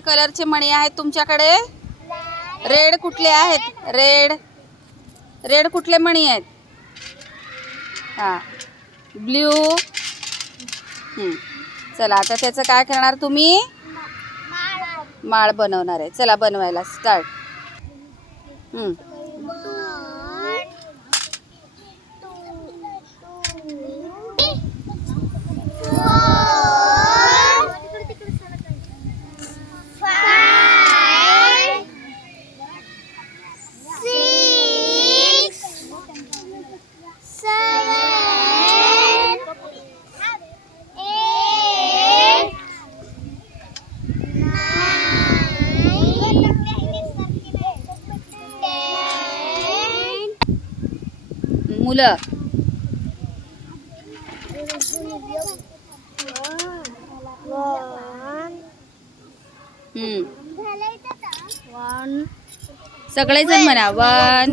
कलरचे मणी आहेत तुमच्याकडे? रेड कुठले आहेत? रेड रेड कुठले मणी आहेत? हां, ब्ल्यू. चला आता त्याचं काय करणार तुम्ही? माळ बनवणार आहे. चला बनवायला स्टार्ट. मुलं सगळेजण म्हणा. 1